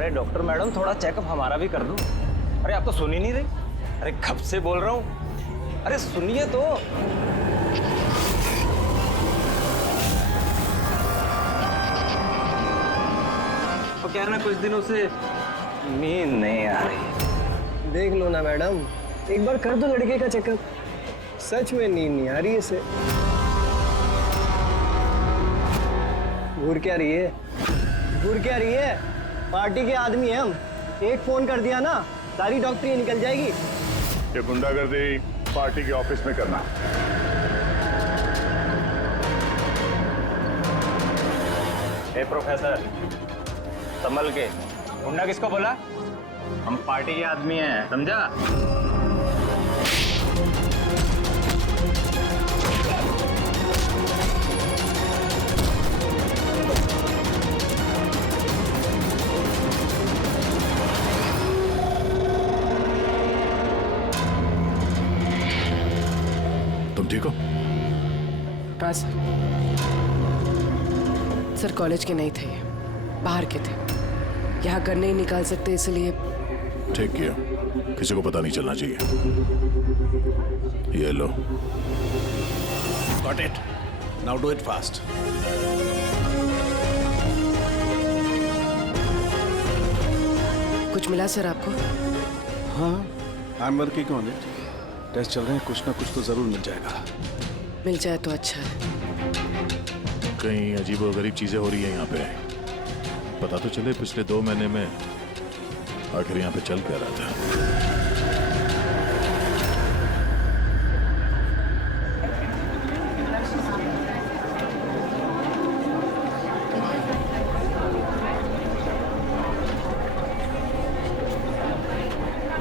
अरे doctor madam, थोड़ा checkup हमारा भी कर दो। अरे आप तो सुन ही नहीं रही। अरे कब से बोल रहा हूँ, अरे सुनिए तो। तो क्या है ना, कुछ दिनों से नींद नहीं आ रही। देख लो ना मैडम, एक बार कर दो लड़के का चेकअप। सच में नींद नहीं आ रही है इसे। घूर क्या रही है? घूर क्या रही है? पार्टी के आदमी हैं हम। एक फोन कर दिया ना, सारी डॉक्टरी निकल जाएगी। ये गुंडागर्दी पार्टी के ऑफिस में करना। ए प्रोफेसर, संभल के। गुंडा किसको बोला? हम पार्टी के आदमी हैं, समझा? तुम ठीक हो? हाँ सर, कॉलेज के नहीं थे, ये बाहर के थे। यहाँ घर नहीं निकाल सकते, इसलिए। ठीक किया, किसी को पता नहीं चलना चाहिए। ये लो। Got it. Now do it fast. कुछ मिला सर आपको? हाँ, I'm working on it. Test चल रहे हैं, कुछ ना कुछ तो जरूर मिल जाएगा। मिल जाए तो अच्छा है। कहीं अजीबोगरीब चीजें हो रही हैं यहाँ पे। पता तो चले पिछले 2 महीने में आखिर यहाँ पे चल क्या रहा था।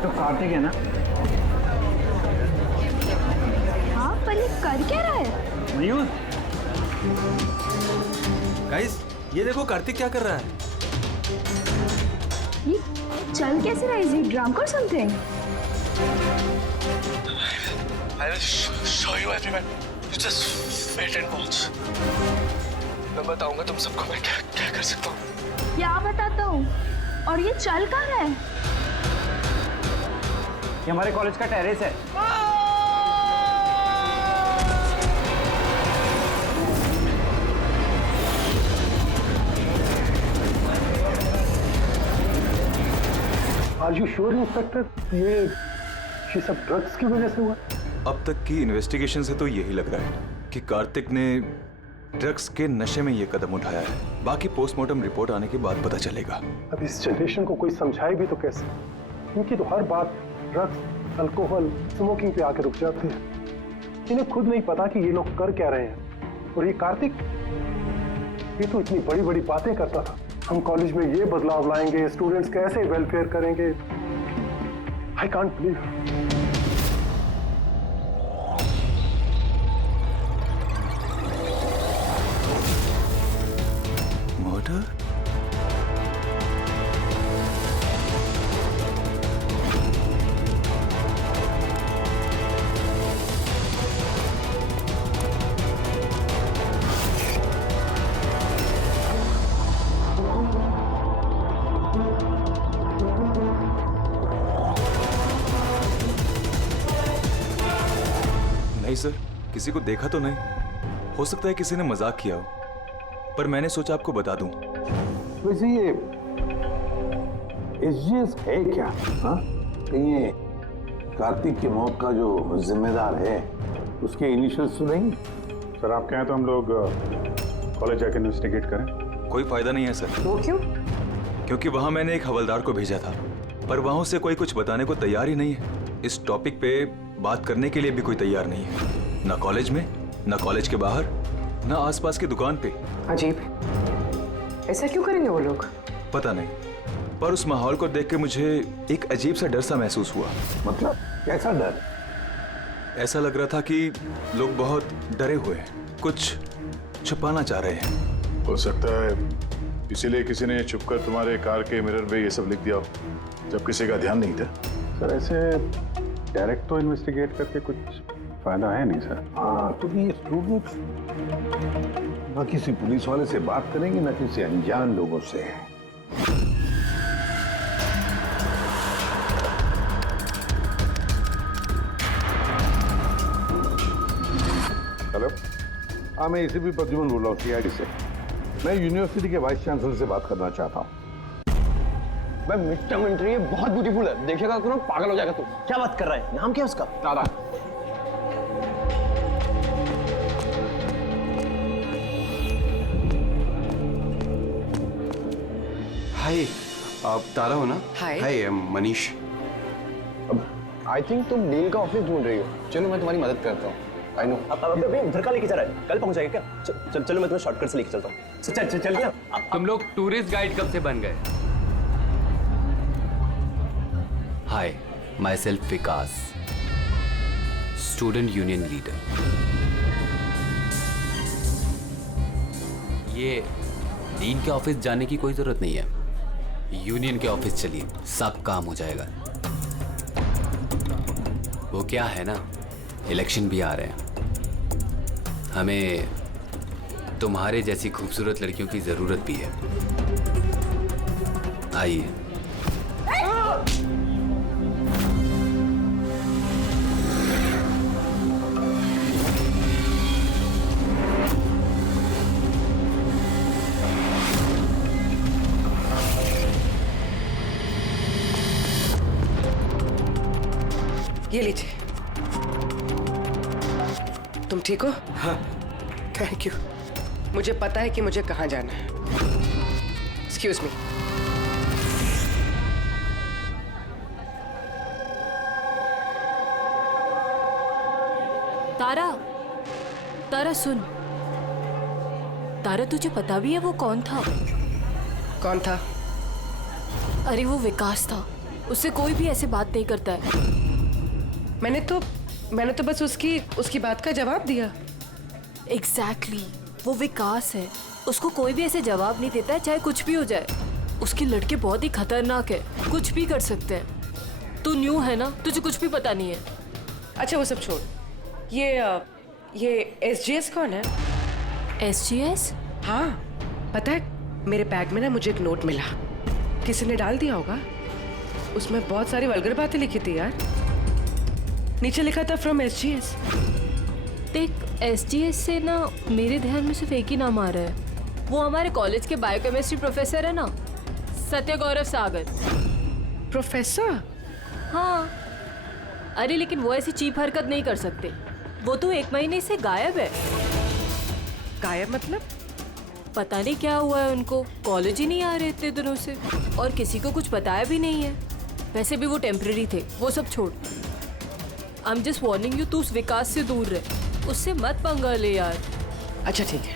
तो कार्तिक है ना? हाँ, पर ये कर क्या रहा है? मयूर, गाइस, ये देखो कार्तिक क्या कर रहा है। ये चल कैसे रहा है? इज ही ड्रंक और something? I will show you everyone. You just wait and watch. मैं बताऊंगा तुम सबको मैं क्या क्या कर सकता हूँ। क्या बताता हूँ? और ये चल कहाँ रहा है? ये हमारे कॉलेज का टेरेस है। Are you sure, inspector? ये सब ड्रग्स की वजह से हुआ? अब तक की इन्वेस्टिगेशन से तो यही लग रहा है कि कार्तिक ने ड्रग्स के नशे में ये कदम उठाया है। बाकी पोस्टमार्टम रिपोर्ट आने के बाद पता चलेगा। अब इस जनरेशन को कोई समझाए भी तो कैसे? इनकी तो हर बात ड्रग्स, अल्कोहल, स्मोकिंग पे आके रुक जाती है। इन्हें खुद नहीं पता कि ये लोग कर क्या रहे हैं। और ये कार्तिक, ये तो इतनी बड़ी बड़ी बातें करता था। हम कॉलेज में ये बदलाव लाएंगे, स्टूडेंट्स कैसे वेलफेयर करेंगे। I can't believe. मर्डर? नहीं सर, किसी को देखा तो नहीं। हो सकता है किसी ने मजाक किया हो, पर मैंने सोचा आपको बता दूं। वैसे ये एसजीएस है क्या? हाँ, ये कार्तिक की मौत का जो जिम्मेदार है उसके इनिशियल्स तो नहीं? सर आप कहें तो हम लोग कॉलेज जाकर इन्वेस्टिगेट करें। कोई फायदा नहीं है सर। वो क्यों? क्योंकि वहां मैंने एक हवलदार को भेजा था, पर वहां से कोई कुछ बताने को तैयार ही नहीं है। इस टॉपिक पे बात करने के लिए भी कोई तैयार नहीं है, ना कॉलेज में, ना कॉलेज के बाहर, ना आसपास की दुकान पे। अजीब, ऐसा क्यों करेंगे वो लोग? पता नहीं, पर उस माहौल को देख के मुझे एक अजीब सा डर सा महसूस हुआ। मतलब कैसा डर? ऐसा लग रहा था कि लोग बहुत डरे हुए हैं, कुछ छुपाना चाह रहे हैं। हो सकता है इसीलिए किसी ने छुपकर तुम्हारे कार के मिरर पे ये सब लिख दिया हो, जब किसी का ध्यान नहीं था। सर ऐसे डायरेक्ट तो इन्वेस्टिगेट करके कुछ फायदा है नहीं सर। हाँ, तो ये स्टूडेंट्स ना किसी पुलिस वाले से बात करेंगे ना किसी अनजान लोगों से। हेलो, हाँ मैं एसीपी प्रद्युमन बोल रहा हूँ सीआईडी से। मैं यूनिवर्सिटी के वाइस चांसलर से बात करना चाहता हूँ। भाई मिस्टर मिलिट्री बहुत ब्यूटीफुल है, देखेगा तो ना पागल हो जाएगा तू। क्या बात कर रहा है? नाम क्या है उसका? तारा। हाय, आप तारा हो ना? हाय। हाय, मनीष। आई थिंक तुम डील का ऑफिस ढूंढ रही हो। चलो मैं तुम्हारी मदद करता हूँ। I know. अब अभी उधर का लेके जा रहा है, कल पहुंचाएगा क्या? चलो मैं तुम्हें शॉर्टकट से लेके चलता हूँ। चल क्या? तुम लोग टूरिस्ट गाइड कब से बन गए? Hi, myself Vikas, student union leader. ये डीन के ऑफिस जाने की कोई जरूरत नहीं है, यूनियन के ऑफिस चलिए, सब काम हो जाएगा। वो क्या है ना, इलेक्शन भी आ रहे हैं, हमें तुम्हारे जैसी खूबसूरत लड़कियों की जरूरत भी है। आइए। ये लीजिए। तुम ठीक हो? हाँ, थैंक यू। मुझे पता है कि मुझे कहाँ जाना है। Excuse me. तारा, तारा सुन। तारा तुझे पता भी है वो कौन था? कौन था? अरे वो विकास था, उससे कोई भी ऐसे बात नहीं करता है। मैंने तो बस उसकी बात का जवाब दिया। एग्जैक्टली, वो विकास है, उसको कोई भी ऐसे जवाब नहीं देता है, चाहे कुछ भी हो जाए। उसके लड़के बहुत ही खतरनाक है, कुछ भी कर सकते हैं। तू न्यू है ना, तुझे कुछ भी पता नहीं है। अच्छा वो सब छोड़, ये SGS कौन है? SGS? हाँ, पता है मेरे बैग में ना मुझे एक नोट मिला, किसी ने डाल दिया होगा। उसमें बहुत सारी वल्गर बातें लिखी थी यार। नीचे लिखा था फ्रॉम SGS। देख, SGS से ना मेरे ध्यान में सिर्फ एक ही नाम आ रहा है। वो हमारे कॉलेज के बायोकेमिस्ट्री प्रोफेसर है ना, सत्य गौरव सागर। प्रोफेसर? हाँ। अरे लेकिन वो ऐसी चीप हरकत नहीं कर सकते। वो तो 1 महीने से गायब है। गायब मतलब? पता नहीं क्या हुआ है उनको, कॉलेज ही नहीं आ रहे इतने दिनों से, और किसी को कुछ बताया भी नहीं है। वैसे भी वो टेम्पररी थे, वो सब छोड़। I am just warning you, तू उस विकास से दूर रहे, उससे मत पंगा ले यार। अच्छा ठीक है,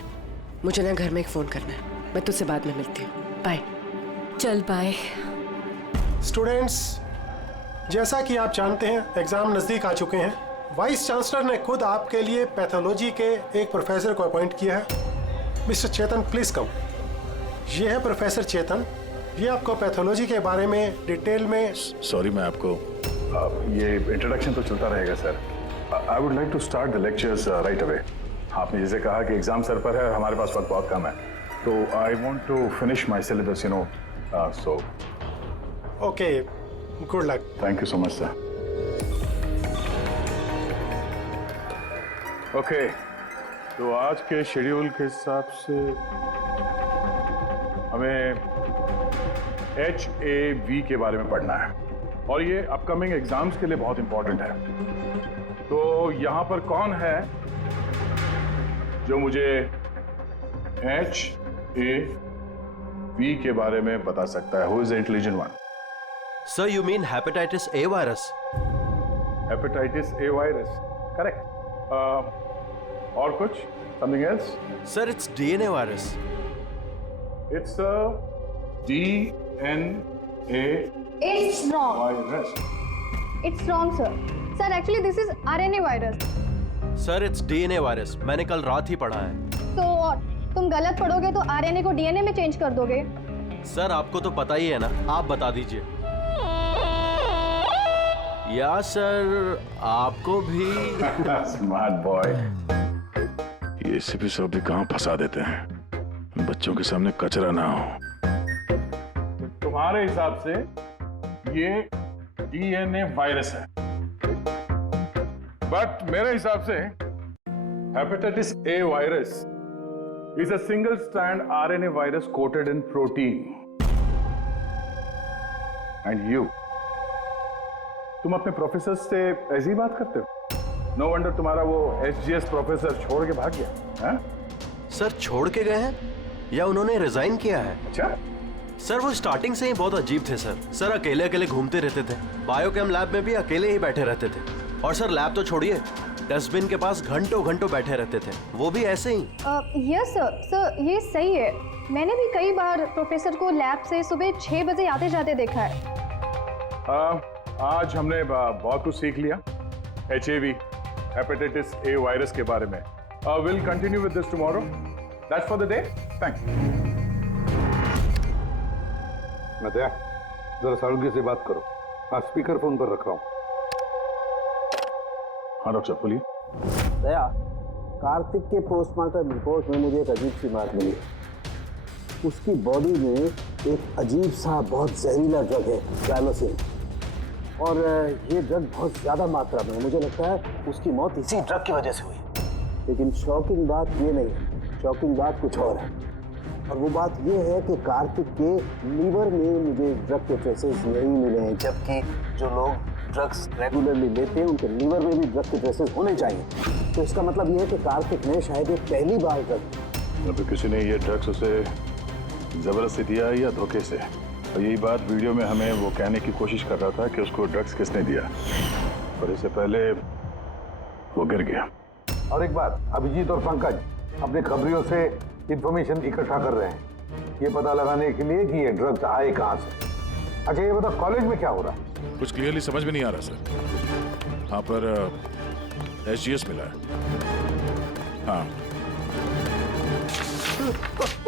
मुझे ना घर में एक फोन करना है, मैं तुझसे बाद में मिलती हूँ। बाय। चल बाय। स्टूडेंट्स, जैसा कि आप जानते हैं एग्जाम नज़दीक आ चुके हैं। वाइस चांसलर ने खुद आपके लिए पैथोलॉजी के एक प्रोफेसर को अपॉइंट किया है। Mister Chetan, please come. ये है प्रोफेसर चेतन, ये आपको पैथोलॉजी के बारे में डिटेल में। सॉरी, मैं आपको ये इंट्रोडक्शन तो चलता रहेगा sir. I would like to start the lectures right away. आपने जैसे कहा कि एग्जाम सर पर है और हमारे पास वक्त बहुत कम है, तो I want to finish my syllabus, you know, so okay, good luck. Thank you so much sir. Okay, तो आज के शेड्यूल के हिसाब से हमें HAV के बारे में पढ़ना है, और ये अपकमिंग एग्जाम्स के लिए बहुत इंपॉर्टेंट है। तो यहां पर कौन है जो मुझे HAV के बारे में बता सकता है? Who is the intelligent one? Sir, you mean hepatitis A virus? Hepatitis A virus, correct. और कुछ? Something else? Sir, it's DNA virus. It's DNA It's wrong. Virus. It's wrong, sir. Sir, actually this is RNA virus. Sir, it's DNA virus, मैंने कल रात ही पढ़ा है। तो और तुम गलत पढ़ोगे तो RNA को DNA में चेंज कर दोगे। सर, आपको तो पता ही है ना, आप बता दीजिए। या सर, आपको भी। Smart boy. ये एसीपी साहब भी कहाँ फंसा देते हैं, बच्चों के सामने कचरा ना हो। तुम्हारे हिसाब से ये DNA वायरस है, बट मेरे हिसाब से Hepatitis A virus is a single-strand RNA virus coated in protein. And you, तुम अपने प्रोफेसर से ऐसी बात करते हो? No wonder तुम्हारा वो SGS प्रोफेसर छोड़ के भाग गया, हैं? सर छोड़ के गए हैं या उन्होंने रिजाइन किया है? अच्छा? सर वो स्टार्टिंग से ही बहुत अजीब थे सर। सर अकेले अकेले घूमते रहते थे, बायोकेम लैब में भी अकेले ही बैठे रहते थे। और सर लैब तो छोड़िए, डस्टबिन के पास घंटों घंटों बैठे रहते थे, वो भी ऐसे ही। यस सर, ये सही है। मैंने भी कई बार प्रोफेसर को लैब से सुबह 6 बजे आते जाते देखा है। आज हमने बहुत कुछ सीख लिया HIV, हेपेटाइटिस A वायरस के बारे में। Will continue with this tomorrow. That's for the day. Thanks. Nadia, जरा सालुंगी से बात करो। हाँ, स्पीकर फोन पर रख रहा हूँ। हाँ डॉक्टर, बोलिए। दया, कार्तिक के पोस्टमार्टम रिपोर्ट में मुझे एक अजीब सी बात मिली। उसकी बॉडी में एक अजीब सा बहुत जहरीला ड्रग है, ट्राइलोसिन, और ये ड्रग बहुत ज्यादा मात्रा में। मुझे लगता है उसकी मौत इसी ड्रग की वजह से हुई। लेकिन शॉकिंग बात ये नहीं है, शॉकिंग बात कुछ और है। और वो बात ये है कि कार्तिक के लीवर में मुझे ड्रग के ट्रेसेस नहीं मिले हैं, जबकि जो लोग ड्रग्स रेगुलरली लेते हैं उनके लीवर में भी ड्रग के ट्रेसेस होने चाहिए। तो इसका मतलब ये है कि कार्तिक ने शायद ये पहली बार ड्रग, तो किसी ने ये ड्रग्स उसे जबरदस्ती दिया या धोखे से। और यही बात वीडियो में हमें वो कहने की कोशिश कर रहा था कि उसको ड्रग्स किसने दिया, और इससे पहले वो गिर गया। और एक बात, अभिजीत और पंकज अपने खबरियों से इंफॉर्मेशन इकट्ठा कर रहे हैं ये पता लगाने के लिए कि ये ड्रग्स आए कहाँ से। अच्छा ये बताओ, कॉलेज में क्या हो रहा है? कुछ क्लियरली समझ में नहीं आ रहा सर। हाँ पर SGS मिला है। हाँ।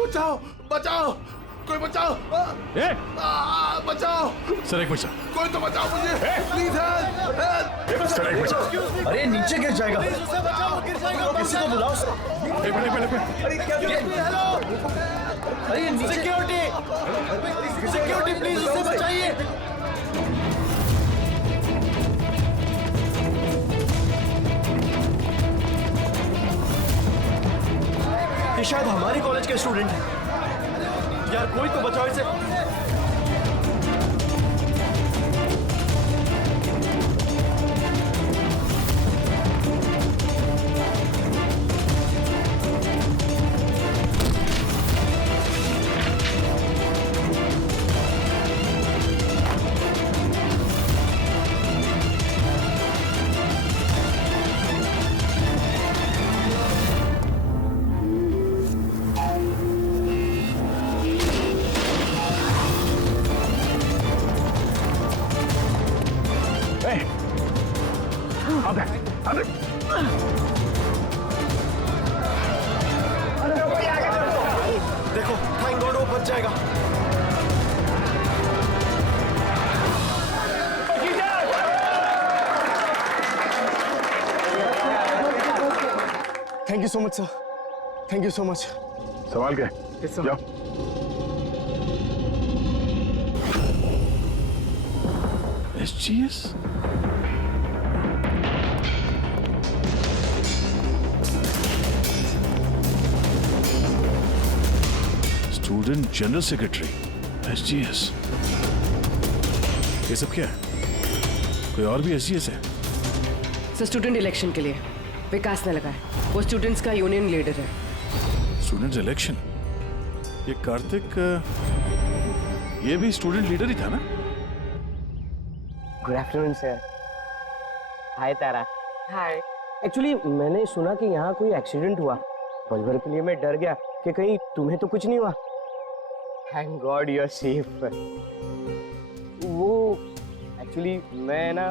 बचाओ बचाओ, कोई बचाओ। बचाओ सर, एक मिनट। कोई तो बचाओ मुझे, प्लीज हेल्प। सर एक मिनट। अरे नीचे गिर जाएगा, किसी को बुलाओ सर। एक मिनट। अरे क्या अरे सिक्योरिटी प्लीज उसे बचाइए। ये शायद हमारे कॉलेज के स्टूडेंट हैं यार, कोई तो बचाओ इसे। देखो, थैंक गॉड वो बच जाएगा। Thank you so much sir, thank you so much. संभाल के जाओ। SGS? Student general secretary SGS। ये सब क्या है? कोई और भी SGS है? सर स्टूडेंट इलेक्शन के लिए विकास ने लगाया। वो स्टूडेंट्स का यूनियन लीडर है। Student election? ये कार्तिक ये भी स्टूडेंट लीडर ही था ना? Good afternoon sir. Hi Tara. Hi. Actually मैंने सुना कि यहाँ कोई एक्सीडेंट हुआ। पल भर के लिए मैं डर गया कि कहीं तुम्हें तो कुछ नहीं हुआ। Thank God you are safe. वो एक्चुअली मैं ना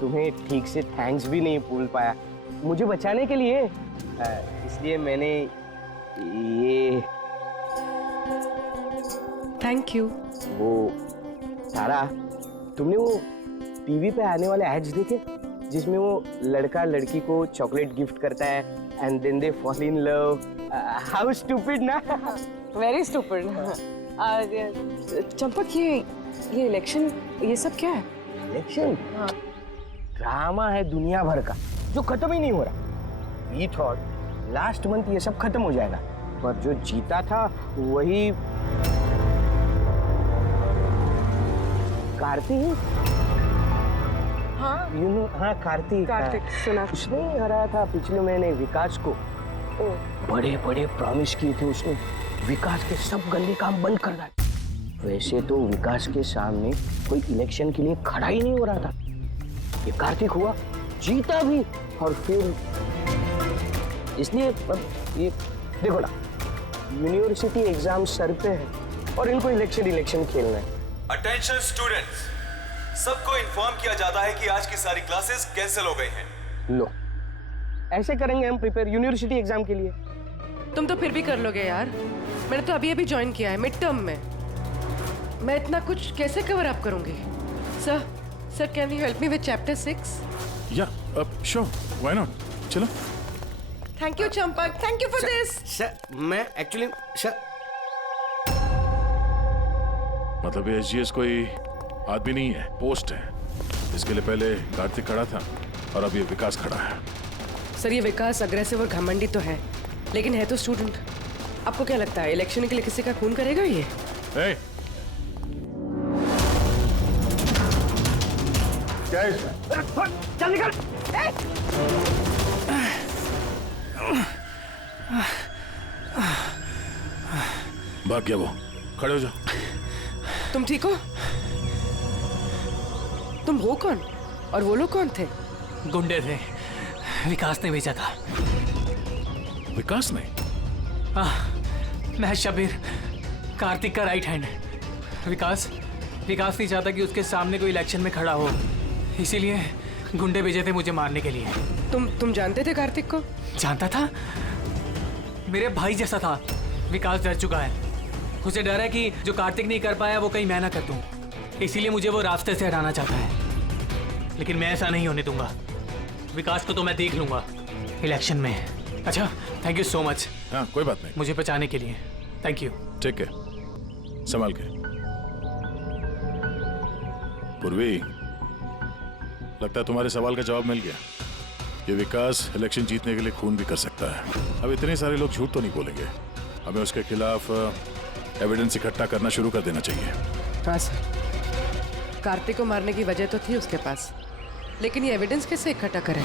तुम्हें ठीक से थैंक्स भी नहीं बोल पाया मुझे बचाने के लिए, इसलिए मैंने ये। Thank you. वो तारा, तुमने वो टीवी पे आने वाले एड्स देखे जिसमें वो लड़का लड़की को चॉकलेट गिफ्ट करता है and then they fall in love? How stupid ना। Very stupid. चंपक, ये इलेक्शन ये सब क्या है? इलेक्शन ड्रामा है दुनिया भर का जो खत्म ही नहीं हो रहा। वी थॉट लास्ट मंथ ये सब खत्म हो जाएगा, पर जो जीता था वही कार्तिक। हाँ यू नो, हाँ कार्तिक। सुना। उसने हराया था पिछले महीने विकास को। बड़े बड़े प्रॉमिस किए थे उसने, विकास के सब गंदे काम बंद कर डाले। वैसे तो विकास के सामने कोई इलेक्शन के लिए खड़ा ही नहीं हो रहा था। ये कार्तिक हुआ, जीता भी, और फिर इसलिए ये देखो ना, यूनिवर्सिटी एग्जाम सर पे है और इनको इलेक्शन खेलना है। अटेंशन स्टूडेंट्स, सबको इन्फॉर्म किया जाता है कि आज की सारी क्लासेस कैंसिल हो गई हैं। लो, ऐसे करेंगे हम प्रिपेयर यूनिवर्सिटी एग्जाम के लिए। तुम तो फिर भी कर लोगे यार, मैंने तो अभी अभी ज्वाइन किया है मिड टर्म में। मैं इतना कुछ कैसे कवर अप करूंगी? Sir can you help me with chapter 6? या श्योर, व्हाई नॉट, चलो। Thank you Champak, thank you for this. Sir मैं एक्चुअली सर, मतलब ये एसजीएस कोई आदमी नहीं है, पोस्ट है। इसके लिए पहले कार्तिक खड़ा था और अब ये विकास खड़ा है। सर ये विकास अग्रेसिव और घमंडी तो है, लेकिन है तो स्टूडेंट। आपको क्या लगता है इलेक्शन के लिए किसी का खून करेगा ये? hey! क्या है इसमें? चल निकल। भाग गया वो, खड़े हो जाओ। तुम ठीक हो? तुम हो कौन और वो लोग कौन थे? गुंडे थे, विकास ने भेजा था। विकास ने? मैं शबीर, कार्तिक का राइट हैंड। विकास नहीं चाहता कि उसके सामने कोई इलेक्शन में खड़ा हो, इसीलिए गुंडे भेजे थे मुझे मारने के लिए। तुम जानते थे कार्तिक को? जानता था, मेरे भाई जैसा था। विकास डर चुका है, उसे डर है कि जो कार्तिक नहीं कर पाया वो कहीं मैं ना कर दूं, इसीलिए मुझे वो रास्ते से हटाना चाहता है। लेकिन मैं ऐसा नहीं होने दूंगा। विकास को तो मैं देख लूंगा इलेक्शन में। अच्छा, थैंक यू सो मच। हाँ, कोई बात नहीं, मुझे बचाने के लिए थैंक यू। ठीक है, संभाल के। पूर्वी, लगता है तुम्हारे सवाल का जवाब मिल गया। ये विकास इलेक्शन जीतने के लिए खून भी कर सकता है। अब इतने सारे लोग झूठ तो नहीं बोलेंगे, हमें उसके खिलाफ एविडेंस इकट्ठा करना शुरू कर देना चाहिए। हाँ सर, कार्तिक को मारने की वजह तो थी उसके पास, लेकिन ये एविडेंस कैसे इकट्ठा करें?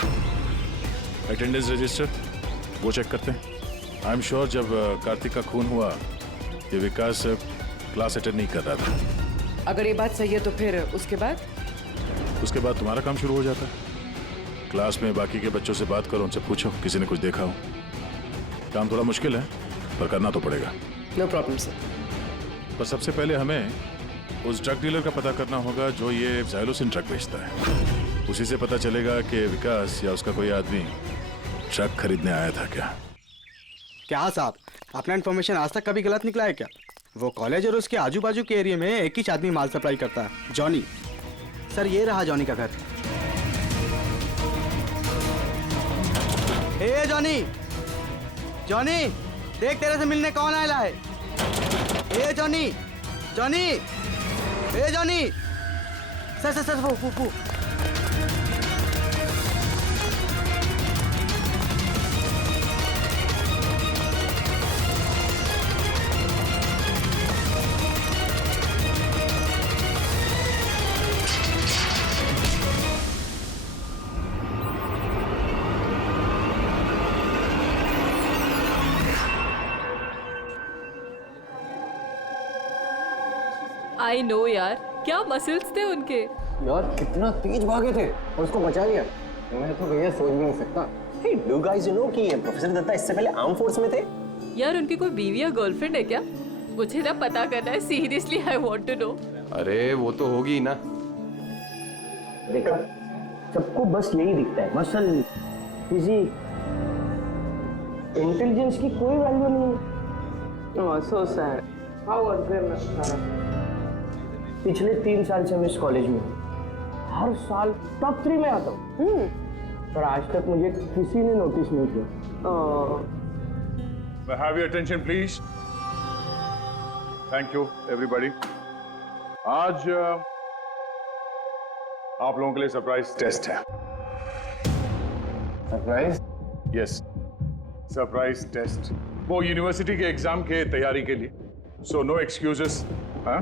अटेंडेंस रजिस्टर वो चेक करते हैं। आई एम श्योर जब कार्तिक का खून हुआ ये विकास क्लास अटेंड नहीं कर रहा था। अगर ये बात सही है तो फिर उसके बाद तुम्हारा काम शुरू हो जाता है। क्लास में बाकी के बच्चों से बात करो, उनसे पूछो किसी ने कुछ देखा हो। काम थोड़ा मुश्किल है पर करना तो पड़ेगा। No problem sir. पर सबसे पहले हमें उस ड्रग डीलर का पता करना होगा जो ये ज़ाइलोसिन ड्रग बेचता है। उसी से पता चलेगा कि विकास या उसका कोई आदमी ड्रग खरीदने आया था क्या साहब, अपना इन्फॉर्मेशन आज तक कभी गलत निकला है क्या? वो कॉलेज और उसके आजू बाजू के एरिया में एक ही आदमी माल सप्लाई करता है, जॉनी। सर ये रहा जॉनी का घर। ए जॉनी, जॉनी देख तेरे से मिलने कौन आया है। ए जॉनी, जॉनी, ए जॉनी। सर वो आई नो यार, क्या मसल्स थे उनके। यार कितना तेज भागे थे और उसको बचा लिया। मैं तो भैया सोच भी नहीं सकता। Hey, do you guys know कि प्रोफेसर दत्ता इससे पहले आर्म फोर्स में थे? यार उनकी कोई बीवी या गर्लफ्रेंड है क्या? मुझे ना पता करना है, seriously I want to know. अरे वो तो होगी ही ना। देखा, सबको बस यही दिखता है, मसल, फिजिक, इंटेलिजेंस की कोई वैल्यू नहीं है। ओह सो सैड। How unfair. पिछले 3 साल से मैं इस कॉलेज में हूँ, हर साल टॉप 3 में आता हूँ, पर आज तक मुझे किसी ने नोटिस नहीं किया। Have your attention, please. Thank you, everybody. आज आप लोगों के लिए सरप्राइज टेस्ट है। सरप्राइज? यस, सरप्राइज टेस्ट, वो यूनिवर्सिटी के एग्जाम के तैयारी के लिए। So no excuses. हाँ,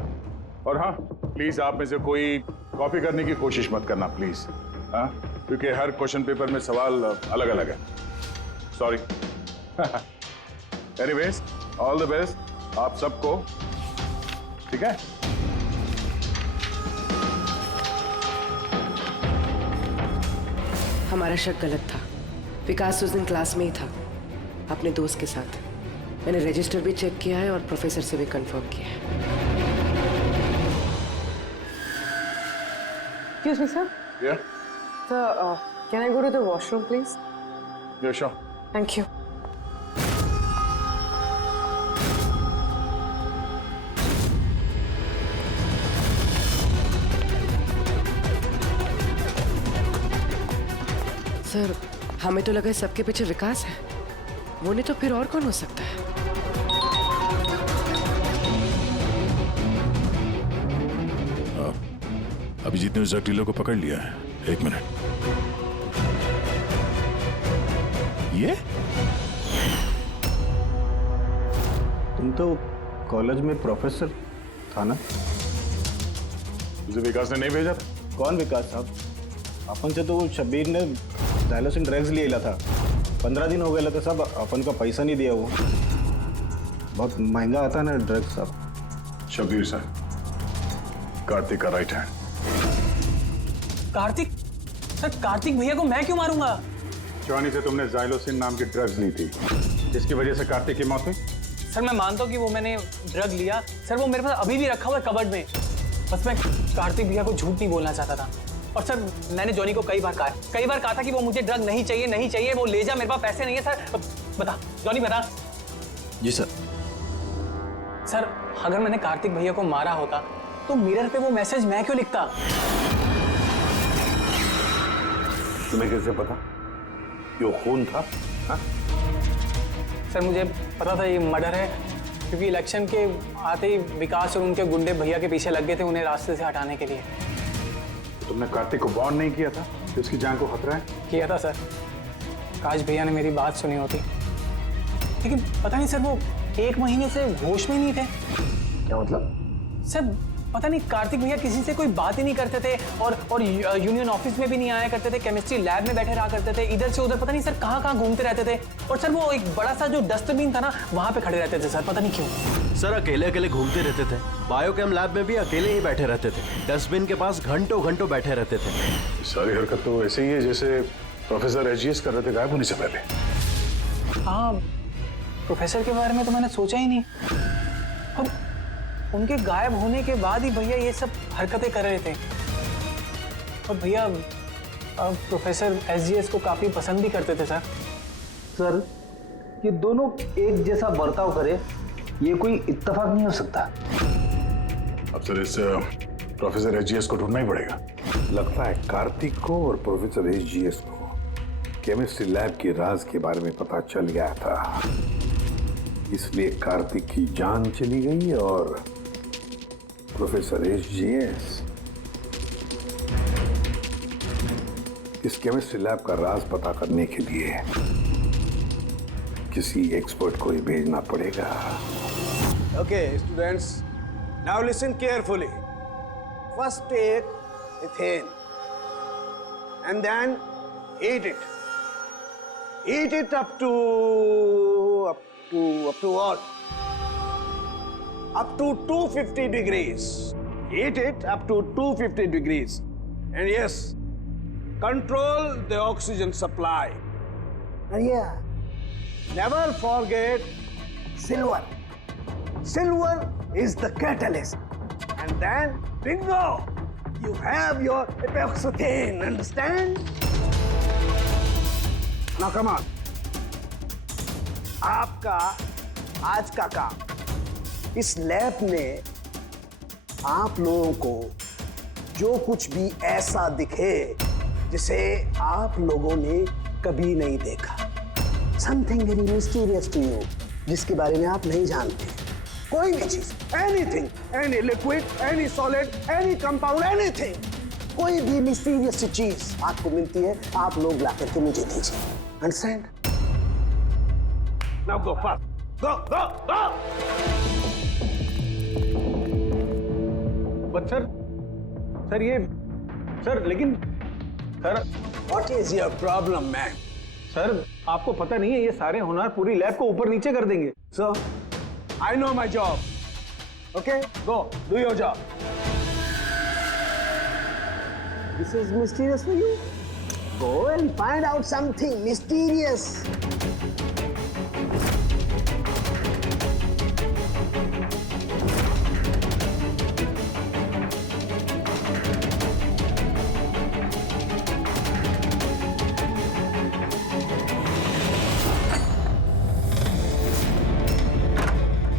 और हाँ, प्लीज आप में से कोई कॉपी करने की कोशिश मत करना प्लीज। हाँ, क्योंकि हर क्वेश्चन पेपर में सवाल अलग अलग है। Sorry. Anyways, all the best आप सबको, ठीक है? हमारा शक गलत था। विकास उस दिन क्लास में ही था अपने दोस्त के साथ। मैंने रजिस्टर भी चेक किया है और प्रोफेसर से भी कंफर्म किया है। Excuse me, sir. Yeah. Sir, can I go to the washroom, please? Yeah, sure. Thank you. Sir, हमें तो लगा सबके पीछे विकास है। वो नहीं तो फिर और कौन हो सकता है? अभिजीत ने उस ड्रग डीलर को पकड़ लिया है। 1 मिनट। ये तुम तो कॉलेज में प्रोफेसर था ना? तुझे विकास ने नहीं भेजा था? कौन विकास साहब? अपन से तो शब्बीर ने डायलोसिन ड्रग्स ले था। 15 दिन हो गए थे साहब, अपन का पैसा नहीं दिया। वो बहुत महंगा आता ना ड्रग्स साहब। शब्बीर सर, कार्तिक का right hand. Kartik? Sir, Kartik भैया को मैं क्यों मारूंगा? जॉनी से तुमने जाइलोसिन नाम की ड्रग्स ली थी, जिसकी वजह से कार्तिक की मौत हुई। सर, मैं मानता हूँ कि वो मैंने ड्रग लिया। सर, वो मेरे पास अभी भी रखा हुआ है कबर्ड में। बस मैं कार्तिक भैया को झूठ नहीं बोलना चाहता था। और सर, मैंने जॉनी को कई बार कहा था कि वो मुझे ड्रग नहीं चाहिए, वो ले जा, मेरे पास पैसे नहीं है। सर बता जॉनी, बता। जी सर। सर, अगर मैंने कार्तिक भैया को मारा होता तो मिरर पे वो मैसेज मैं क्यों लिखता? तुम्हें कैसे पता ये खून था? हा? सर, मुझे पता था ये मर्डर है, क्योंकि इलेक्शन के आते ही विकास और उनके गुंडे भैया के पीछे लग गए थे उन्हें रास्ते से हटाने के लिए। तुमने कार्तिक को वार्न नहीं किया था कि उसकी जान को खतरा है? किया था सर। काश भैया ने मेरी बात सुनी होती, लेकिन पता नहीं सर, वो 1 महीने से होश में नहीं थे। क्या मतलब? सर, पता नहीं, कार्तिक भैया किसी से कोई बात ही नहीं करते थे और यूनियन ऑफिस में भी नहीं आया करते थे। केमिस्ट्री लैब में बैठे रहा करते थे, इधर से उधर पता नहीं सर कहाँ घूमते रहते थे। और सर, वो एक बड़ा सा जो डस्टबिन था ना, वहां पे खड़े रहते थे सर, पता नहीं क्यों। सर, अकेले घूमते रहते थे। बायोकेम लैब में भी अकेले ही बैठे रहते थे। डस्टबिन के पास घंटों बैठे रहते थे। सारी हरकत तो ऐसे ही है जैसे प्रोफेसर एचजीएस कर रहे थे गायब होने से पहले। हाँ, प्रोफेसर के बारे में तो मैंने सोचा ही नहीं। और उनके गायब होने के बाद ही भैया ये सब हरकतें कर रहे थे। और भैया प्रोफेसर एचजीएस को काफी पसंद भी करते थे सर। सर, ये दोनों एक जैसा बर्ताव करे, ये कोई इत्तेफाक नहीं हो सकता। अब सर, इस प्रोफेसर एचजीएस को ढूंढना ही पड़ेगा। लगता है कार्तिक को और प्रोफेसर एचजीएस को केमिस्ट्री लैब के राज के बारे में पता चल गया था, इसलिए कार्तिक की जान चली गई और प्रोफेसर एचजीएस इस केमिस्ट्री लैब का राज पता करने के लिए किसी एक्सपर्ट को ही भेजना पड़ेगा। Okay, students, now listen carefully. First take ethane and then heat it. Heat it up to what? Up to 250 degrees. Heat it up to 250 degrees. And yes, control the oxygen supply. And yeah, never forget silver. Silver is the catalyst. And then, bingo! You have your epoxythane, understand? Now come on. आपका आज का काम, इस lab ने आप लोगों को जो कुछ भी ऐसा दिखे जिसे आप लोगों ने कभी नहीं देखा, something very mysterious to you, जिसके बारे में आप नहीं जानते, कोई भी चीज, anything, any liquid, any solid, any compound, anything, कोई भी मिस्टीरियस चीज आपको मिलती है, आप लोग ला करके मुझे दीजिए। Understand? Now go fast. Go, go, go. But sir ये सर लेकिन sir What is your problem, man? Sir आपको पता नहीं है ये सारे होनहार पूरी लैब को ऊपर नीचे कर देंगे। So, I know my job. Okay, go, do your job. This is mysterious for you? Go and find out something mysterious.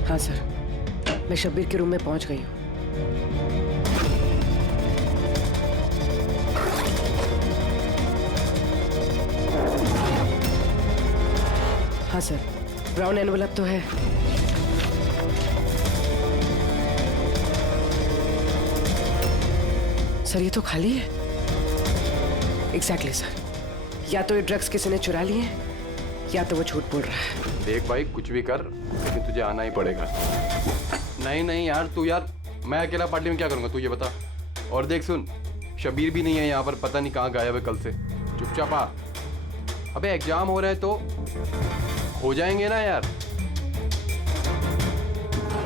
हाँ सर, मैं शब्बीर के रूम में पहुंच गई हूँ। हाँ सर, ब्राउन एनवलप तो है। सर ये तो खाली है। एग्जैक्टली सर, या तो ये ड्रग्स किसी ने चुरा लिए हैं या तो वो झूठ बोल रहा है। देख भाई कुछ भी कर लेकिन तुझे आना ही पड़ेगा। नहीं नहीं यार तू यार, मैं अकेला पार्टी में क्या करूँगा तू ये बता। और देख सुन, शबीर भी नहीं है यहाँ पर, पता नहीं कहाँ गायब है कल से। चुपचाप आ। अबे एग्जाम हो रहा है तो हो जाएंगे ना यार।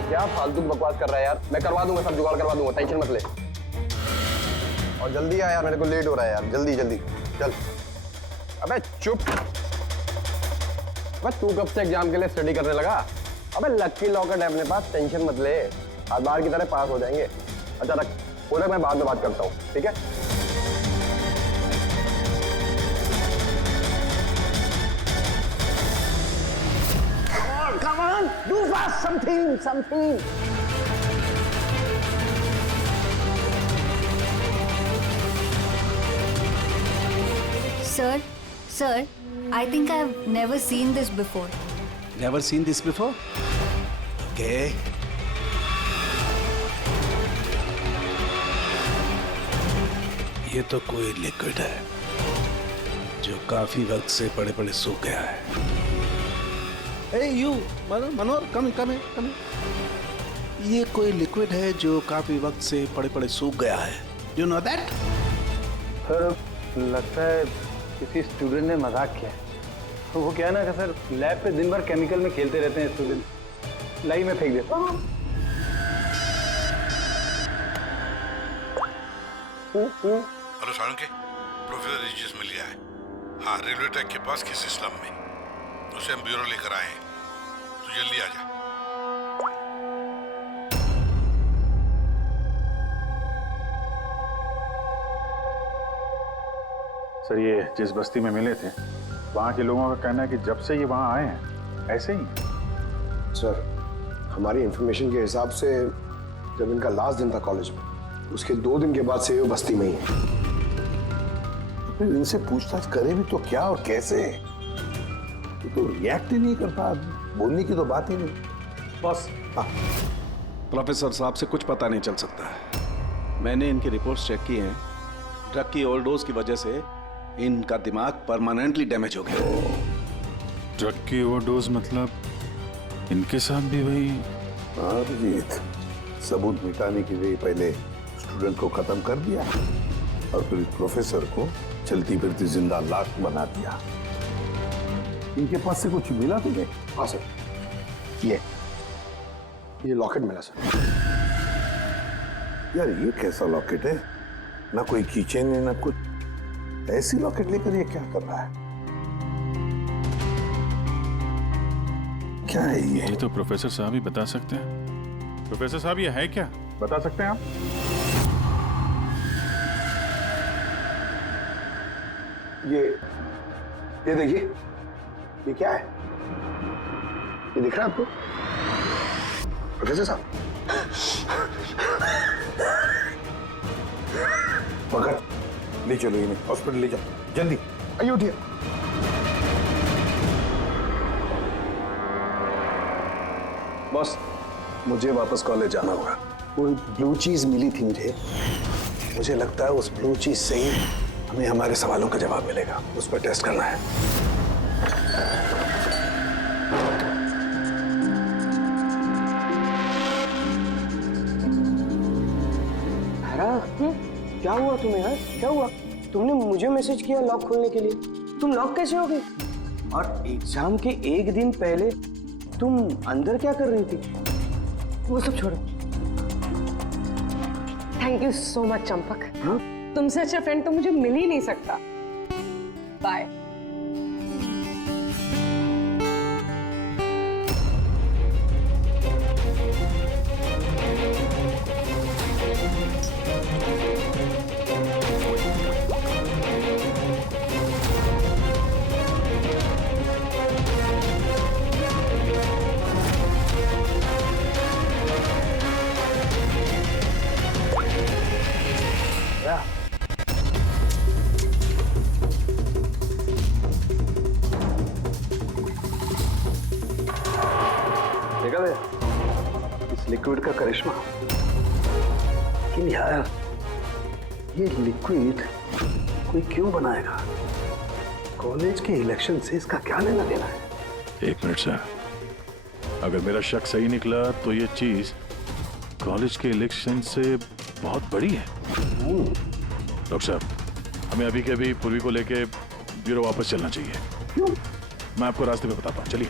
क्या फालतू बकवास कर रहा है यार, मैं करवा दूंगा, सब जुगाड़ करवा दूंगा, टेंशन मत ले। और जल्दी आ यार, मेरे को लेट हो रहा है यार, जल्दी जल्दी चल। अबे चुप, अबे तू कब से एग्जाम के लिए स्टडी करने लगा? अबे लकी लॉकेट है अपने पास, टेंशन मत ले, आज बार की तरह पास हो जाएंगे। अच्छा रख बोले, मैं बाद में बात करता हूँ, ठीक है? Come on, do fast, something. Sir, I think I've never seen this before. Never seen this before? Okay. ये तो कोई लिक्विड है जो काफी वक्त से पड़े पड़े सूख गया है। Hey you, Manohar, come here. ये कोई लिक्विड है जो काफी वक्त से पड़े पड़े सूख गया है। You know that? सर लगता है किसी स्टूडेंट ने मजाक किया है। तो वो क्या है ना कि सर लैब पे दिन भर केमिकल में खेलते रहते हैं स्टूडेंट, लाई में फेंक देता हूँ। हेलो सारंगे, प्रोफेसर रिजियस मिल गया है। हाँ, रेलवे ट्रैक के पास किसी स्लम में। उसे हम ब्यूरो लेकर आए हैं, तो जल्दी आ जा। सर ये जिस बस्ती में मिले थे वहाँ के लोगों का कहना है कि जब से ये वहाँ आए हैं ऐसे ही। सर हमारी इंफॉर्मेशन के हिसाब से जब इनका लास्ट दिन था कॉलेज में, उसके 2 दिन के बाद से ये बस्ती में ही है। तो फिर इनसे पूछताछ करें भी तो क्या और कैसे? ये तो रिएक्ट ही नहीं करता, बोलने की तो बात ही नहीं। बस प्रोफेसर साहब से कुछ पता नहीं चल सकता है। मैंने इनकी रिपोर्ट्स चेक की हैं। ड्रग की ओवरडोज की वजह से इनका दिमाग परमानेंटली डैमेज हो गया। ड्रग की ओवरडोज मतलब इनके साथ भी वही? हाँ अभिजीत, सबूत मिटाने के लिए पहले स्टूडेंट को खत्म कर दिया और फिर प्रोफेसर को चलती फिरती जिंदा लाश बना दिया। इनके पास से कुछ मिला तुम्हें? हाँ सर, ये लॉकेट मिला सर। यार ये कैसा लॉकेट है? ना कोई कीचेन है ना कुछ। ऐसी लॉकेट लेकर ये क्या कर रहा है? क्या है ये? ये तो प्रोफेसर साहब ही बता सकते हैं। प्रोफेसर साहब ये है क्या, बता सकते हैं आप? ये देखिए, ये क्या है? ये दिख रहा है आपको प्रोफेसर साहब? पकड़, ले चलो इन्हें हॉस्पिटल ले जाओ, जल्दी आइए, उठिए। बॉस मुझे वापस कॉलेज जाना होगा। वो ब्लू चीज मिली थी मुझे लगता है उस ब्लू चीज से ही हमें हमारे सवालों का जवाब मिलेगा। उस पर टेस्ट करना है। क्या हुआ तुम्हें यार? क्या हुआ? तुमने मुझे मैसेज किया लॉक खोलने के लिए, तुम लॉक कैसे हो गई? और एग्जाम के एक दिन पहले तुम अंदर क्या कर रही थी? वो सब छोड़ो। Thank you so much Champak. तुमसे अच्छा फ्रेंड तो मुझे मिल ही नहीं सकता। बाय। देखा दे इस लिक्विड का करिश्मा। लेकिन यार ये लिक्विड कोई क्यों बनाएगा? कॉलेज के इलेक्शन से इसका क्या लेना देना है? एक मिनट सर, अगर मेरा शक सही निकला तो ये चीज कॉलेज के इलेक्शन से बहुत बड़ी है। डॉक्टर साहब, हमें अभी के अभी पूर्वी को लेके ब्यूरो वापस चलना चाहिए। क्यों? मैं आपको रास्ते में बताता हूँ, चलिए।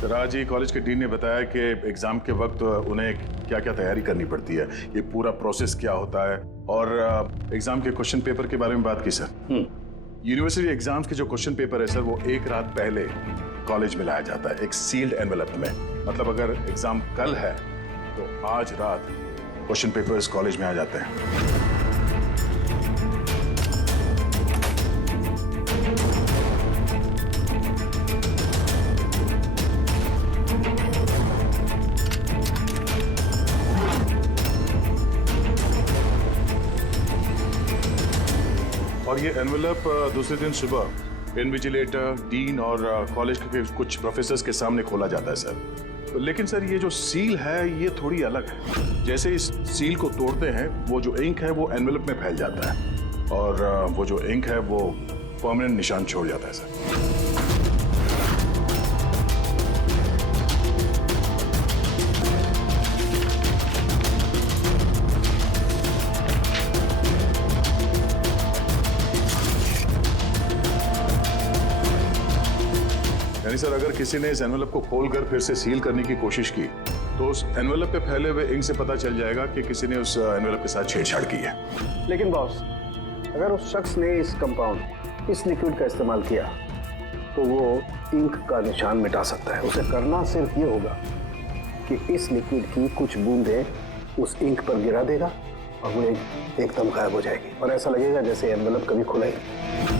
तो राज जी, कॉलेज के डीन ने बताया कि एग्जाम के वक्त उन्हें क्या क्या तैयारी करनी पड़ती है, ये पूरा प्रोसेस क्या होता है, और एग्जाम के क्वेश्चन पेपर के बारे में बात की सर। यूनिवर्सिटी एग्जाम्स के जो क्वेश्चन पेपर है सर, वो एक रात पहले कॉलेज में लाया जाता है एक सील्ड एनवेलप में। मतलब अगर एग्जाम कल है तो आज रात क्वेश्चन पेपर्स कॉलेज में आ जाते हैं। और ये एनवेलप दूसरे दिन सुबह इन्विजिलेटर, डीन और कॉलेज के कुछ प्रोफेसर्स के सामने खोला जाता है सर। लेकिन सर ये जो सील है ये थोड़ी अलग है। जैसे इस सील को तोड़ते हैं, वो जो इंक है वो एनवेलप में फैल जाता है और वो जो इंक है वो परमानेंट निशान छोड़ जाता है सर। यानी सर अगर किसी ने इस एनवेलप को खोलकर फिर से सील करने की कोशिश की तो उस एनवेलप पे फैले हुए इंक से पता चल जाएगा कि किसी ने उस एनवेलप के साथ छेड़छाड़ की है। लेकिन बॉस, अगर उस शख्स ने इस कंपाउंड, इस लिक्विड का इस्तेमाल किया तो वो इंक का निशान मिटा सकता है। उसे करना सिर्फ ये होगा कि इस लिक्विड की कुछ बूंदें उस इंक पर गिरा देगा और वो एकदम गायब हो जाएगी और ऐसा लगेगा जैसे एनवेलप कभी खुला ही नहीं।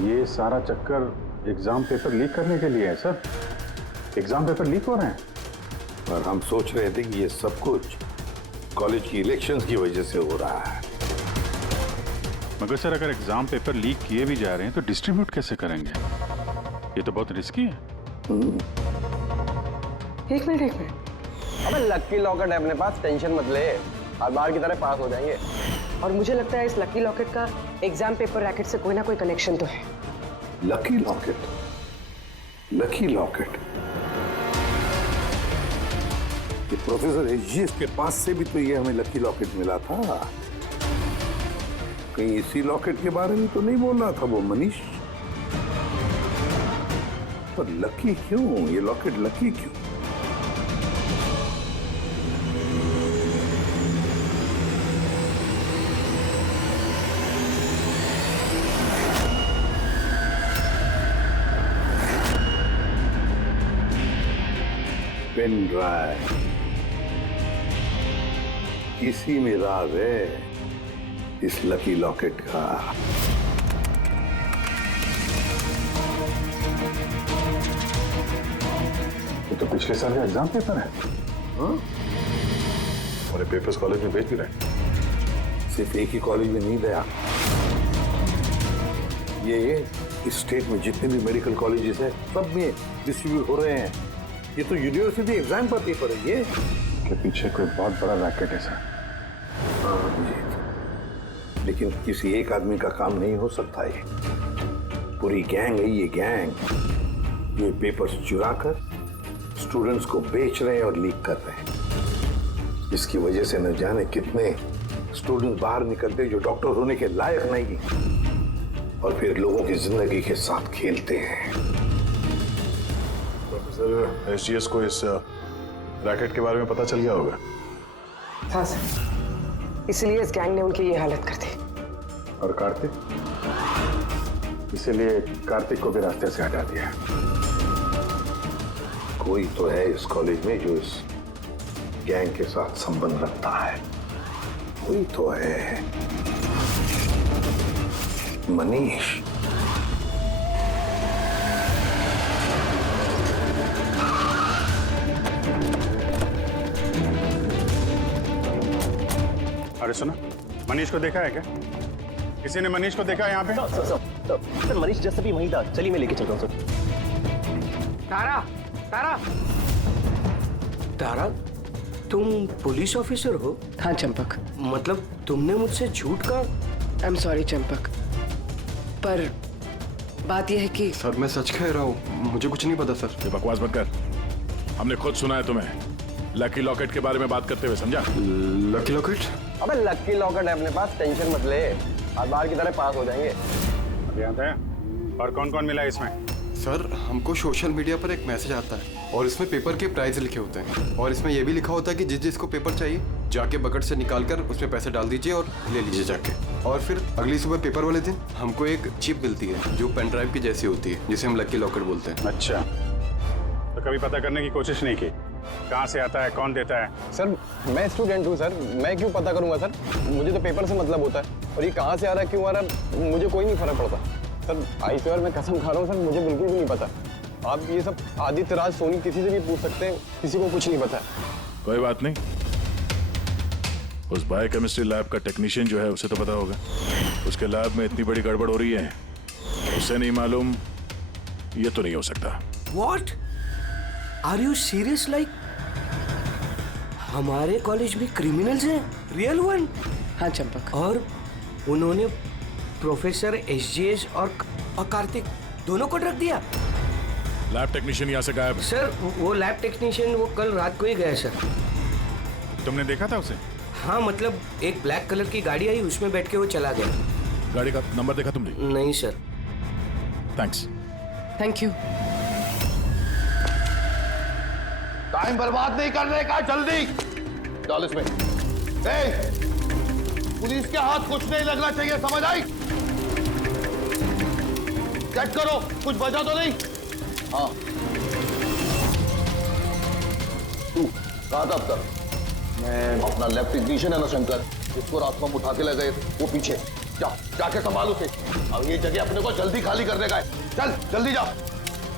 ये सारा चक्कर एग्जाम पेपर लीक करने के लिए है सर। एग्जाम पेपर लीक हो रहे हैं। पर हम सोच रहे थे कि ये सब कुछ कॉलेज की इलेक्शंस की वजह से हो रहा है। मगर सर अगर एग्जाम पेपर लीक किए भी जा रहे हैं तो डिस्ट्रीब्यूट कैसे करेंगे? ये तो बहुत रिस्की है। एक मिनट। अबे लकी लॉकेट है अपने पास, टेंशन मत ले, हर बार की तरह पास हो जाएंगे। और मुझे लगता है इस लकी लॉकेट का एग्जाम पेपर रैकेट से कोई ना कोई कनेक्शन तो है। Lucky locket? Lucky locket? ये प्रोफेसर एजीएस के पास से भी तो ये हमें लकी लॉकेट मिला था। कहीं इसी लॉकेट के बारे में तो नहीं बोल रहा था वो मनीष? पर लकी क्यों? ये लॉकेट लकी क्यों? पेन ड्राइव, इसी में राज है इस लकी लॉकेट का। ये तो पिछले साल का एग्जाम पेपर है। हाँ? और पेपर्स कॉलेज में भेज भी रहे। सिर्फ एक ही कॉलेज में नहीं गया, ये इस स्टेट में जितने भी मेडिकल कॉलेजेस हैं सब में डिस्ट्रीब्यूट हो रहे हैं। ये तो यूनिवर्सिटी एग्जाम का पेपर है। ये के पीछे कोई बहुत बड़ा रैकेट है सर। लेकिन किसी एक आदमी का काम नहीं हो सकता ये। पूरी गैंग है ये गैंग, जो ये पेपर्स चुरा कर स्टूडेंट्स को बेच रहे हैं और लीक कर रहे हैं। इसकी वजह से न जाने कितने स्टूडेंट्स बाहर निकलते जो डॉक्टर होने के लायक नहीं, और फिर लोगों की जिंदगी के साथ खेलते हैं। प्रोफेसर एसजीएस को इस रैकेट के बारे में पता चल गया होगा। हाँ सर, इसलिए इस गैंग ने उनकी ये हालत कर दी। और कार्तिक, इसीलिए कार्तिक को भी रास्ते से हटा दिया। कोई तो है इस कॉलेज में जो इस गैंग के साथ संबंध रखता है, कोई तो है। मनीष। अरे सुनो, मनीष को देखा है क्या? किसी ने मनीष को देखा है यहाँ पे? सर मनीष जैसे भी वहीं था। चलिए मैं लेके चल रहा हूँ सर। तारा, तारा, तारा, तुम पुलिस ऑफिसर हो? हाँ चंपक। मतलब तुमने मुझसे झूठ कहा? आई एम सॉरी चंपक, पर बात यह है कि सर मैं सच कह रहा हूँ, मुझे कुछ नहीं पता सर। ये बकवास मत कर, हमने खुद सुना है तुम्हें लकी लॉकेट के बारे में बात करते हुए, समझा? Lucky locket? अबे लकी लॉकेट है अपने पास, टेंशन मत ले, हर बार की तरह पास हो जाएंगे। और कौन कौन मिला इसमें? सर हमको सोशल मीडिया पर एक मैसेज आता है और इसमें पेपर के प्राइस लिखे होते हैं, और इसमें यह भी लिखा होता है कि जिस जिसको पेपर चाहिए जाके बकेट से निकाल कर उसमें पैसे डाल दीजिए और ले लीजिए जाके। और फिर अगली सुबह पेपर वाले दिन हमको एक चिप मिलती है जो पेन ड्राइव की जैसी होती है, जिसे हम लकी लॉकेट बोलते हैं। अच्छा, तो कभी पता करने की कोशिश नहीं की कहाँ से आता है, कौन देता है? सर मैं स्टूडेंट हूँ सर, मैं क्यों पता करूंगा सर? मुझे तो पेपर से मतलब होता है, और ये कहाँ से आ रहा है, क्यों आ रहा है, मुझे कोई नहीं फर्क पड़ता सर। आई स्वेयर, मैं कसम खा रहा हूँ सर, मुझे बिल्कुल भी नहीं पता। आप ये सब आदित्य राज सोनी किसी से भी पूछ सकते हैं, किसी को कुछ नहीं पता है। कोई बात नहीं, उस बायोकेमिस्ट्री लैब का टेक्नीशियन जो है उसे तो पता होगा। उसके लैब में इतनी बड़ी गड़बड़ हो रही है, उसे नहीं मालूम, ये तो नहीं हो सकता। What? Are you serious? Like हमारे कॉलेज में क्रिमिनल्स हैं, रियल वन? हाँ चंपक। और उन्होंने प्रोफेसर एसजीएस और कार्तिक दोनों को रख दिया। लैब टेक्नीशियन यहाँ से गायब है। सर वो लैब टेक्नीशियन वो कल रात को ही गया सर। तुमने देखा था उसे? हाँ, मतलब एक ब्लैक कलर की गाड़ी आई, उसमें बैठ के वो चला गया। गाड़ी का नंबर देखा तुमने? नहीं sir. Thanks. Thank you. Time बर्बाद नहीं करने का, जल्दी डाल इसमें। पुलिस के हाथ कुछ नहीं लगना चाहिए, समझ आई? चेक करो, कुछ बचा तो नहीं? हाँ। तू कहा था अब तक? मैं अपना लैब टेक्नीशियन है ना शंकर, जिसको रात में उठा के ले गए, वो पीछे जाके संभाल उसे। अब ये जगह अपने को जल्दी खाली करने का है, चल जल्दी जा।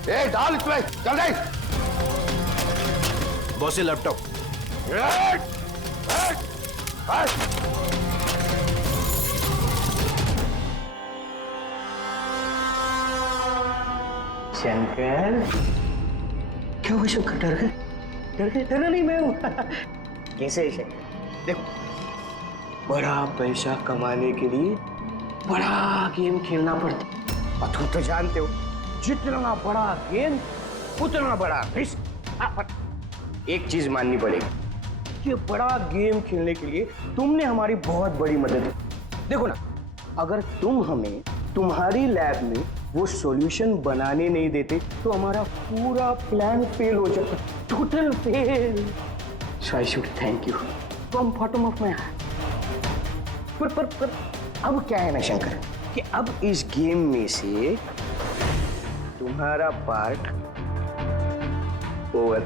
डाल इसमें, जल्दी। बॉस ये लैपटॉप। शंकर, क्या हुआ शंकर? डर गए? डर गए? डरा नहीं, मैं हूं। कैसे शंकर? देखो, बड़ा पैसा कमाने के लिए बड़ा गेम खेलना पड़ता, और तुम तो जानते हो जितना बड़ा गेम उतना बड़ा रिस्क। एक चीज माननी पड़ेगी, ये बड़ा गेम खेलने के लिए तुमने हमारी बहुत बड़ी मदद की। देखो ना, अगर तुम हमें तुम्हारी लैब में वो सॉल्यूशन बनाने नहीं देते तो हमारा पूरा प्लान फेल हो जाता, total fail. So I should thank you from bottom of my heart. पर अब क्या है ना शंकर, कि अब इस गेम में से तुम्हारा पार्ट ओवर।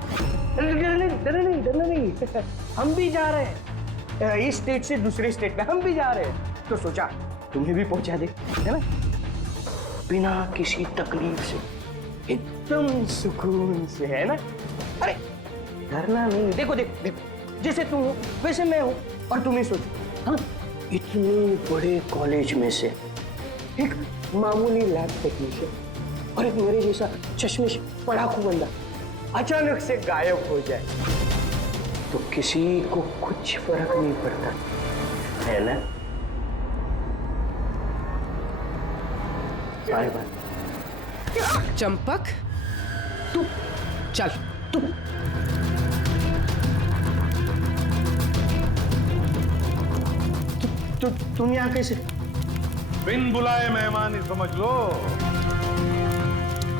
डरना नहीं, हम भी जा रहे हैं इस स्टेट से दूसरे स्टेट में, हम भी जा रहे हैं, तो सोचा तुम्हें भी पहुंचा दे, है ना, बिना किसी तकलीफ से, एकदम सुकून से, है ना। अरे डरना नहीं, देखो जैसे तुम हो वैसे मैं हूं, और तुम ही सोचो, हाँ, इतने बड़े कॉलेज में से एक मामूली लैब टेक्नीशियन और एक मेरे जैसा चश्मिश पढ़ाकू बंदा अचानक से गायब हो जाए तो किसी को कुछ फर्क नहीं पड़ता, है ना? Bye bye. चंपक तू चल तू। तुम यहाँ कैसे? बिन बुलाए मेहमान ही समझ लो।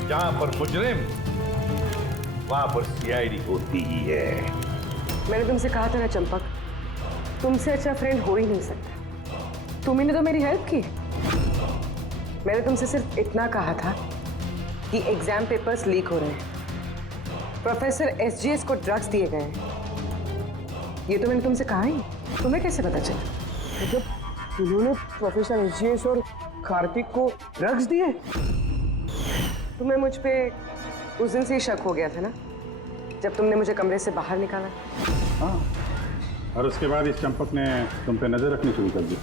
जहां पर मुजरिम वहां पर सीआईडी होती ही है। मैंने तुमसे कहा था ना चंपक, तुमसे अच्छा फ्रेंड हो ही नहीं सकता। तुमने तो मेरी हेल्प की। मैंने तुमसे सिर्फ इतना कहा था कि एग्जाम पेपर्स लीक हो रहे हैं, प्रोफेसर एसजीएस को ड्रग्स दिए गए हैं। ये तो मैंने तुमसे कहा ही। तुम्हें कैसे पता चला? मतलब उन्होंने प्रोफेसर एसजीएस और कार्तिक को ड्रग्स दिए? तुम्हें मुझ पे उस दिन से ही शक हो गया था ना, जब तुमने मुझे कमरे से बाहर निकाला। हाँ, और उसके बाद इस चंपक ने तुम पे नजर रखनी शुरू कर दी।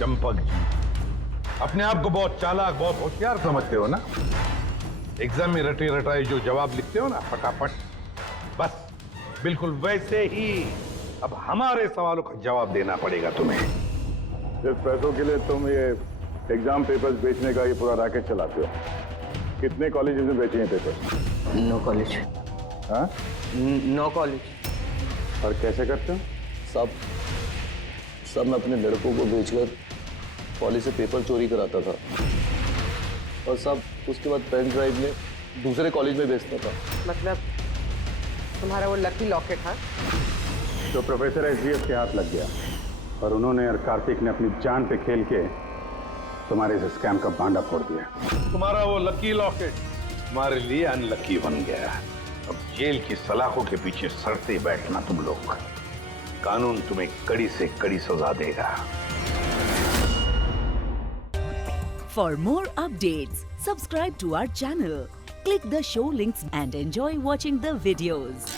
चंपक जी, अपने आप को बहुत चालाक, बहुत होशियार समझते हो ना। एग्जाम में रटे रटाए जो जवाब लिखते हो ना फटाफट, बस बिल्कुल वैसे ही अब हमारे सवालों का जवाब देना पड़ेगा तुम्हें। सिर्फ पैसों के लिए तुम ये एग्जाम पेपर्स बेचने का ये पूरा रैकेट चलाते हो। कितने कॉलेजेस में बेचे हैं पेपर्स? 9 कॉलेज। हाँ? 9 कॉलेज। और कैसे करते हो? सब मैं अपने लड़कों को बेचकर कॉलेज से पेपर चोरी कराता था और सब उसके बाद पेन ड्राइव में दूसरे कॉलेज में बेचता था। मतलब तुम्हारा वो लकी लॉकेट था जो प्रोफेसर एसजीएस के हाथ लग गया और उन्होंने और कार्तिक ने अपनी जान पे खेल के तुम्हारे इस स्कैम का भांडा फोड़ दिया। तुम्हारा वो लकी लॉकेट तुम्हारे लिए अनलकी बन गया। अब जेल की सलाखों के पीछे सड़ते बैठना तुम लोग। कानून तुम्हें कड़ी से कड़ी सजा देगा। For more updates, subscribe to our channel, click the show links and enjoy watching the videos.